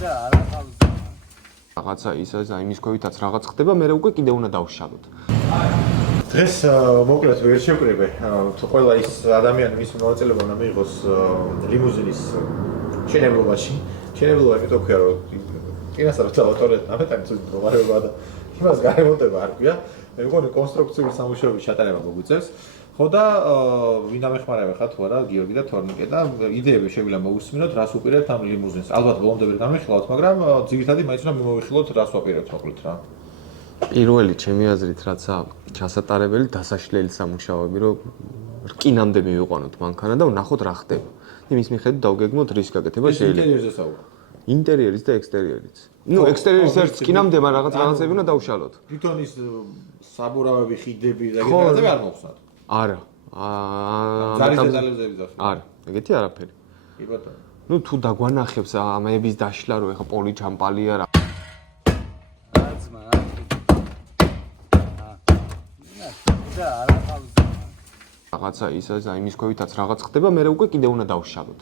და არა ყავს. რაღაცა ისე იმის ქვევითაც რაღაც ხდება, მე უკვე კიდე უნდა დავშალოთ. დღეს მოკლედ ვერ შევკრიბე თუ ყველა ის ადამიანი მის მონაწილეობა უნდა მიიღოს ლიმუზინის შენებლობაში. შენებლობა იმიტომ ქვია რომ წინასწარ დავატოვეთ ნამეტანი თუ მდგომარეობა და იმას გარემონტება არ ქვია. მე მგონი კონსტრუქციული სამუშაოების ჩატარება მოგვიწევს. ხო და ვინ დამეხმარება ხა თუ არა გიორგი და თორნიკე და იდეები შეგვიძლია მოусმინოთ რას უპირებთ ამ ლიმუზინს. ალბათ ბოლომდე ვერ გამიხილავთ, მაგრამ ძირითადად მაინც უნდა მოვიხილოთ რას ვაპირებთ მოკლედ რა. პირველი ჩემი აზრით რაცა ჩასატარებელი დასაშლელი სამუშაოები რომ რკინამდე მივიყვანოთ მანქანა და ვნახოთ რა ხდება. იმის მიხედვით დავგეგმოთ რის გაკეთება შეიძლება. ინტერიერზე საუბრობ. ინტერიერის და ექსტერიერის. ნუ ექსტერიერის ერთ რკინამდე მაგრამ რაღაცები უნდა დავშალოთ. თვითონ ის საბურავები, ხიდები და ეგეთი რაღაცები არ მოხსნათ. არა. ზარის დეტალებზე ვიძახი. არა, ეგეთი არაფერი. კი ბატონო. ნუ თუ დაგვანახებს ამების დაშლა რო ეხა პოლი ჩამპალია რა. აძმა. და არა ყავს. რაღაცა ისე იმის ქვევითაც რაღაც ხდება, მე უკვე კიდე უნდა დავშალოთ.